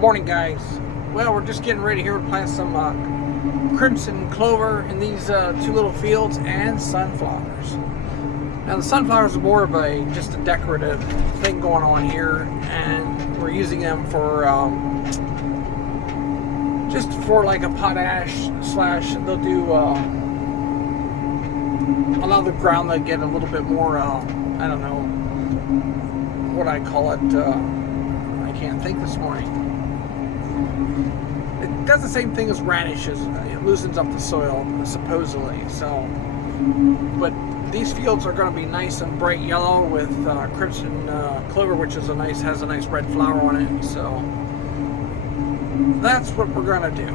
Good morning, guys. Well, we're just getting ready here to plant some crimson clover in these two little fields and sunflowers. Now the sunflowers are more of just a decorative thing going on here, and we're using them for just for like a potash slash they'll do allow the ground to get a little bit more I don't know what I call it, I can't think this morning. It does the same thing as radishes. It loosens up the soil, supposedly. So, but these fields are going to be nice and bright yellow with crimson clover, which is has a nice red flower on it. So that's what we're going to do.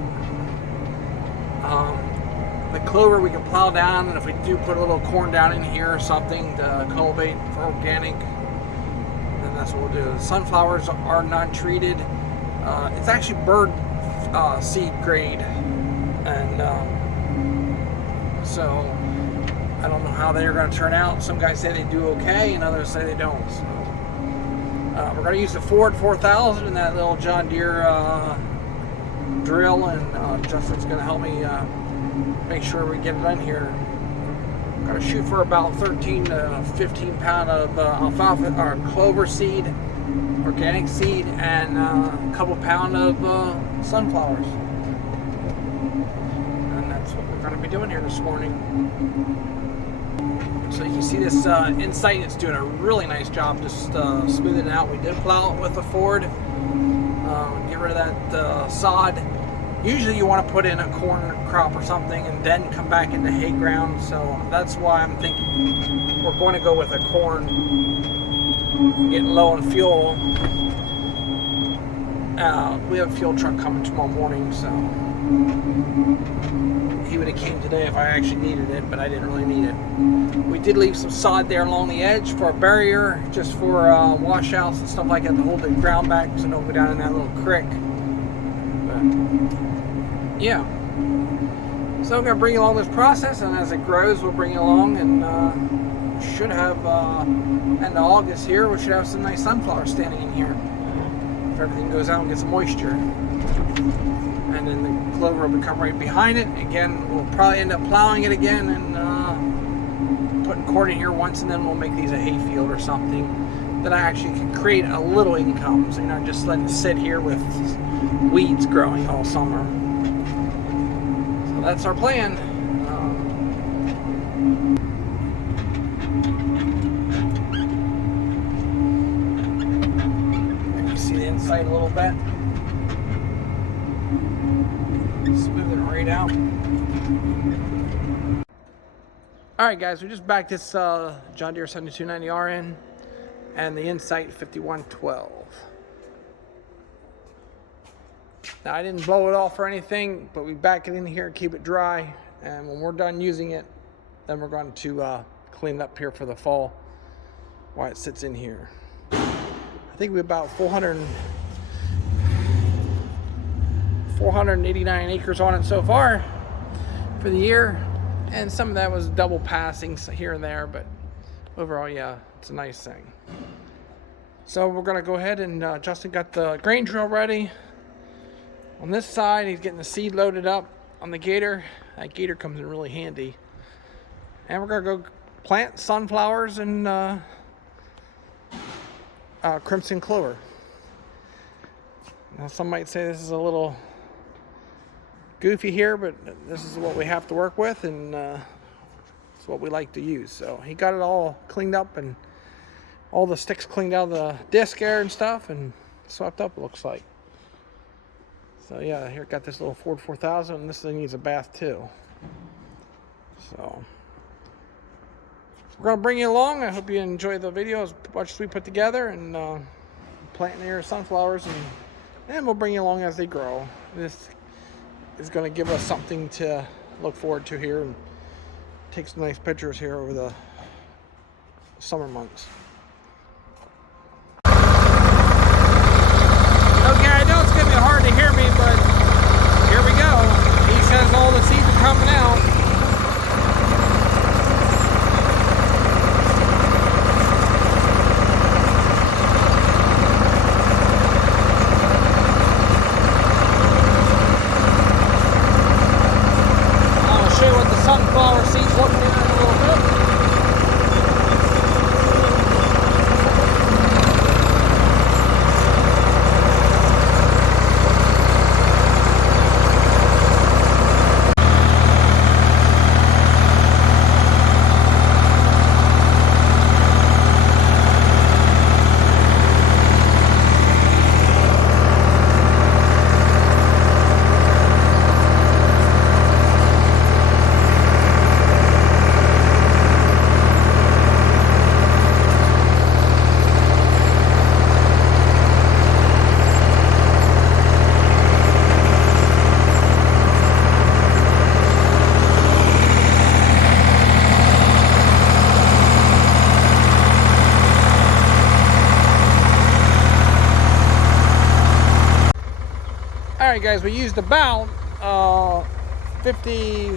The clover we can plow down, and if we do put a little corn down in here or something to cultivate for organic, then that's what we'll do. The sunflowers are non-treated. It's actually bird seed grade, and so I don't know how they're going to turn out. Some guys say they do okay, and others say they don't. So we're going to use the Ford 4000 and that little John Deere drill, and Justin's going to help me make sure we get it in here. Got to shoot for about 13 to 15 pound of alfalfa or clover seed, organic seed, and a couple pound of sunflowers. And that's what we're going to be doing here this morning. So you can see this Insight, it's doing a really nice job just smoothing it out. We did plow it with a Ford, get rid of that sod. Usually you want to put in a corn crop or something and then come back into hay ground, so that's why I'm thinking we're going to go with a corn. Getting low on fuel. We have a fuel truck coming tomorrow morning, so he would have came today if I actually needed it, but I didn't really need it. We did leave some sod there along the edge for a barrier, just for washouts and stuff like that to hold the ground back so don't go down in that little creek. But yeah, so I'm going to bring you along this process, and as it grows we'll bring you along, and should have end of August here, we should have some nice sunflowers standing in here if everything goes out and gets some moisture. And then the clover will come right behind it. Again, we'll probably end up plowing it again and putting corn in here once, and then we'll make these a hay field or something that I actually can create a little income, so you're not just letting it sit here with weeds growing all summer. So that's our plan. Insight a little bit, smooth it right out. Alright guys, we just backed this John Deere 7290R in, and the Insight 5112. Now I didn't blow it off or anything, but we back it in here and keep it dry, and when we're done using it, then we're going to clean it up here for the fall while it sits in here. I think we have about 489 acres on it so far for the year, and some of that was double passings here and there, but overall, yeah, it's a nice thing. So we're going to go ahead, and Justin got the grain drill ready. On this side, he's getting the seed loaded up on the gator. That gator comes in really handy. And we're going to go plant sunflowers and crimson clover. Now some might say this is a little goofy here, but this is what we have to work with, and it's what we like to use. So he got it all cleaned up and all the sticks cleaned out of the disc air and stuff and swept up, it looks like. So yeah, here got this little Ford 4000, and this thing needs a bath too. So we're going to bring you along. I hope you enjoy the video as much as we put together, and planting here sunflowers, and we'll bring you along as they grow. This is going to give us something to look forward to here, and take some nice pictures here over the summer months. Okay, I know it's going to be hard to hear me, but here we go. He says all the seeds are coming out. guys, we used about 50,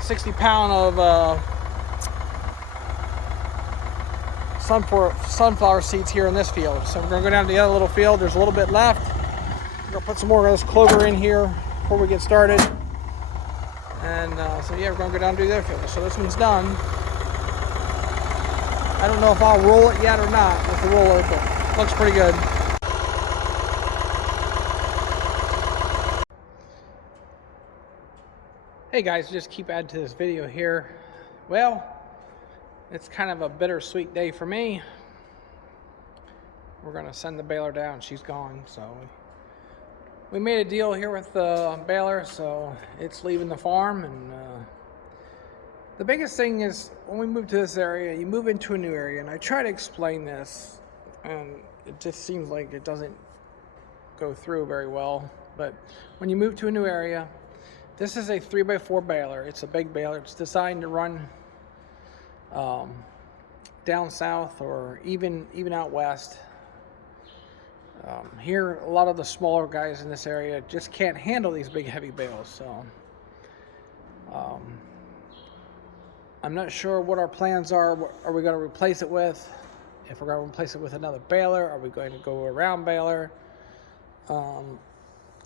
60 pound of sunflower seeds here in this field. So we're going to go down to the other little field. There's a little bit left. We're going to put some more of this clover in here before we get started. And so yeah, we're going to go down and do their field. So this one's done. I don't know if I'll roll it yet or not with the roller, but looks pretty good. Hey guys, just keep adding to this video here. Well, it's kind of a bittersweet day for me. We're gonna send the baler down. She's gone, so we made a deal here with the baler, so it's leaving the farm. And the biggest thing is when we move to this area, you move into a new area, and I try to explain this, and it just seems like it doesn't go through very well. But when you move to a new area, this is a 3x4 baler. It's a big baler. It's designed to run down south or even out west. Here, a lot of the smaller guys in this area just can't handle these big heavy bales. So I'm not sure what our plans are. What are we going to replace it with? If we're going to replace it with another baler, are we going to go around baler?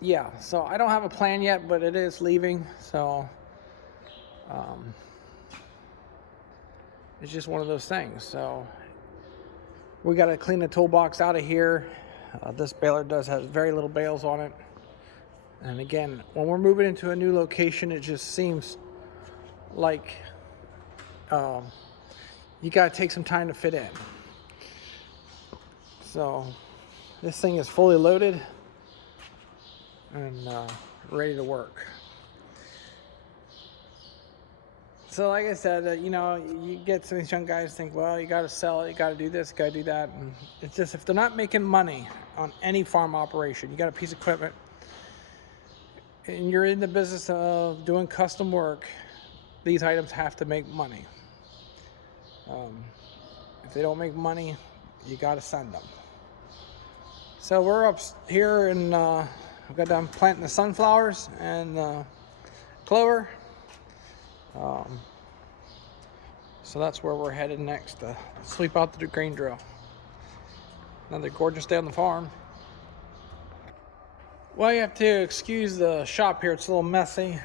Yeah, so I don't have a plan yet, but it is leaving, so it's just one of those things. So we got to clean the toolbox out of here. This baler has very little bales on it, and again, when we're moving into a new location, it just seems like you got to take some time to fit in. So this thing is fully loaded and ready to work. So like I said, you know, you get some of these young guys think, well, you got to sell it, you got to do this, you got to do that. And it's just, if they're not making money on any farm operation, you got a piece of equipment and you're in the business of doing custom work, these items have to make money. If they don't make money, you got to send them. So we're up here and we got done planting the sunflowers and clover. So that's where we're headed next to sweep out the grain drill. Another gorgeous day on the farm. Well, you have to excuse the shop here. It's a little messy.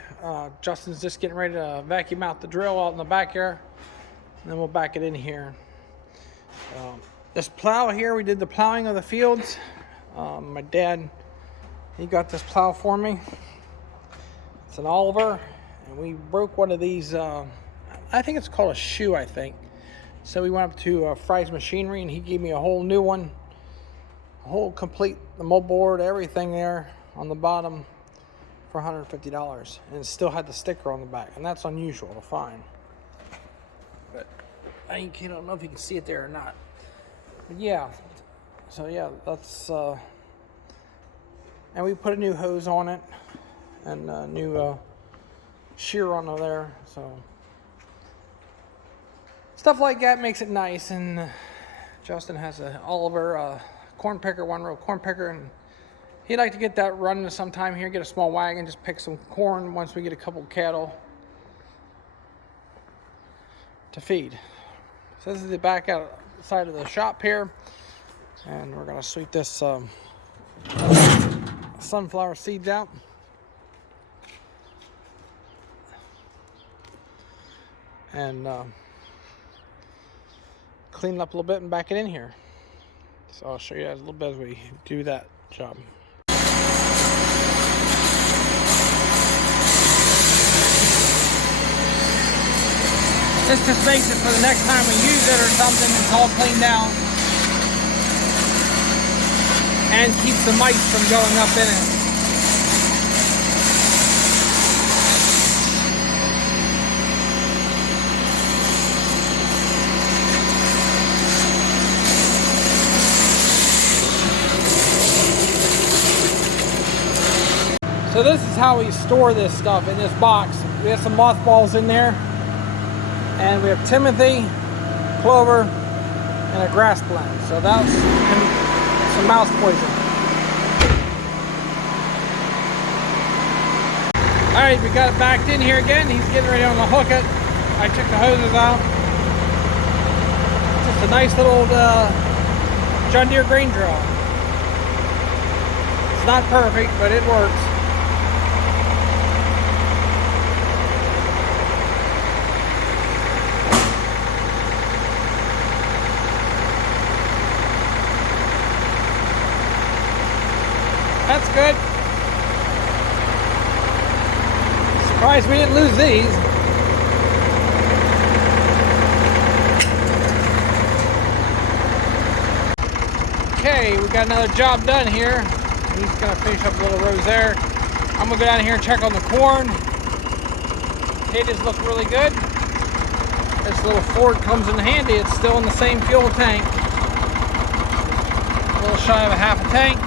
Justin's just getting ready to vacuum out the drill out in the back here, and then we'll back it in here. This plow here, we did the plowing of the fields. My dad, he got this plow for me. It's an Oliver, and we broke one of these, I think it's called a shoe, I think. So we went up to Fry's Machinery, and he gave me a whole new one, a whole complete, the moldboard, everything there on the bottom for $150, and it still had the sticker on the back, and that's unusual to find. But I don't know if you can see it there or not. But yeah, so yeah, that's and we put a new hose on it and a new shear on there, so stuff like that makes it nice. And Justin has an Oliver corn picker, one row corn picker, and he'd like to get that running sometime here, get a small wagon, just pick some corn once we get a couple cattle to feed. So this is the back outside of the shop here, and we're gonna sweep this sunflower seeds out. And clean it up a little bit and back it in here. So I'll show you guys a little bit as we do that job. This just makes it for the next time we use it or something, it's all cleaned out. And keeps the mice from going up in it. So this is how we store this stuff in this box. We have some mothballs in there, and we have Timothy, clover, and a grass blend. So that's some mouse poison. Alright, we got it backed in here again. He's getting ready to hook it. I took the hoses out. Just a nice little John Deere grain drill. It's not perfect, but it works. That's good. Surprised we didn't lose these. Okay, we got another job done here. He's gonna finish up the little rows there. I'm gonna go down here and check on the corn. Potatoes look really good. This little Ford comes in handy. It's still in the same fuel tank. A little shy of a half a tank.